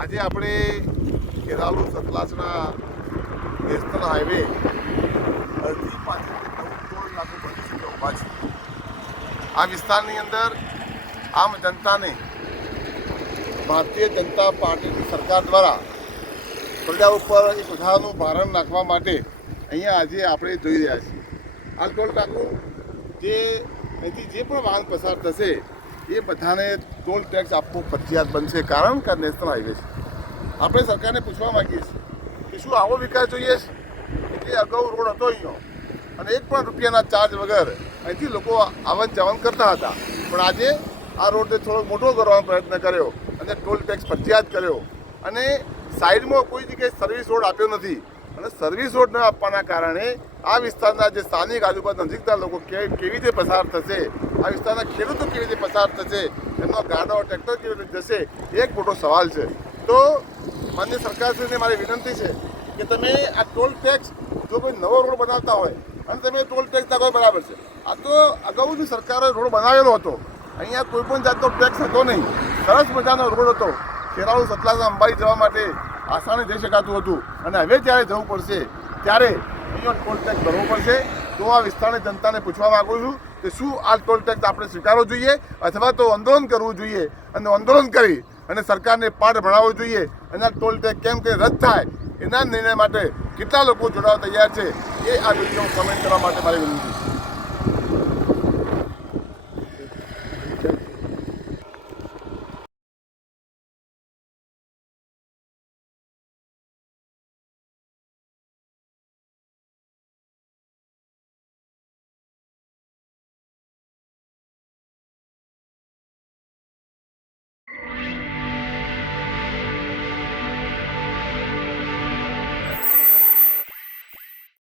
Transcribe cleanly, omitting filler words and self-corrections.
આજે આપણે Kheralu સતલાસના national highway અડધી પાછળ ટોલ નાકું બની શકે ઊભા છે. આ વિસ્તારની અંદર આમ જનતાને ભારતીય જનતા પાર્ટીની સરકાર દ્વારા પ્રજા ઉપર એક વધારાનું ભારણ નાખવા માટે અહીંયા આજે આપણે જોઈ રહ્યા છીએ. આ ટોલ નાકું જે અહીંથી જે પણ વાહન પસાર થશે એ બધાને ટોલ ટેક્સ આપવો ફરજિયાત બનશે, કારણ કે નેશનલ હાઈવે છે. આપણે સરકારને પૂછવા માંગીએ છીએ કે શું આવો વિકાસ જોઈએ છે કે અગાઉ રોડ હતો અહીંયા અને એક પણ રૂપિયાના ચાર્જ વગર અહીંથી લોકો આવન જાવન કરતા હતા, પણ આજે આ રોડને થોડો મોટો કરવાનો પ્રયત્ન કર્યો અને ટોલ ટેક્સ ફરજિયાત કર્યો અને સાઈડમાં કોઈ જગ્યાએ સર્વિસ રોડ આપ્યો નથી. અને સર્વિસ રોડ ન આપવાના કારણે આ વિસ્તારના જે સ્થાનિક આજુબાજુ નજીકના લોકો કેવી રીતે પસાર થશે, આ વિસ્તારના ખેડૂતો કેવી રીતે પસાર થશે, એમનો ગાડો ટ્રેક્ટર કેવી રીતે જશે, એક મોટો સવાલ છે. તો માન્ય સરકારશ્રીને મારી વિનંતી છે કે તમે આ ટોલ ટેક્સ જો કોઈ નવો રોડ બનાવતા હોય અને તમે ટોલ ટેક્સ નાખો બરાબર છે. આ તો અગાઉની સરકારે રોડ બનાવેલો હતો, અહીંયા કોઈ પણ જાતનો ટેક્સ હતો નહીં, સરસ મજાનો રોડ હતો. ખેરાલુ સતલાસના અંબાજી જવા માટે આસાની જઈ શકાતું હતું અને હવે જ્યારે જવું પડશે ત્યારે અહીંયા ટોલ ટેક્સ ભરવો પડશે. તો આ વિસ્તારની જનતાને પૂછવા માગું છું કે શું આ ટોલ ટેક્સ આપણે સ્વીકારવો જોઈએ અથવા તો આંદોલન કરવું જોઈએ અને આંદોલન કરી અને સરકારને પાઠ ભણાવવો જોઈએ અને આ ટોલ ટેક્સ કેમ કે રદ થાય એના નિર્ણય માટે કેટલા લોકો જોડાવા તૈયાર છે એ આ વિડીયો કમેન્ટ કરવા માટે મારી વિનંતી છે.